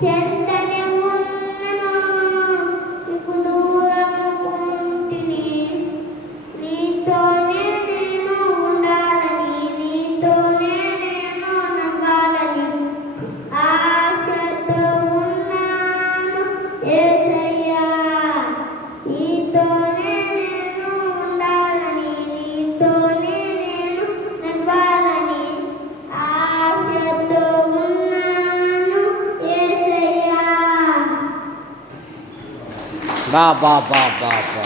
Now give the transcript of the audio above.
చెంతనే ఉన్నను నీకు దూరము ఉంటిని నీతోనే నేను ఉండాలని నీతోనే నేను నవ్వాలని ఆశతో ఉన్నాను యేసయ్యా నీతోనే నేను ఉండాలని నీతోనే నేను నవ్వాలని ఆశతో ఉన్నాను యేసయ్యా. బా బా బా బా బా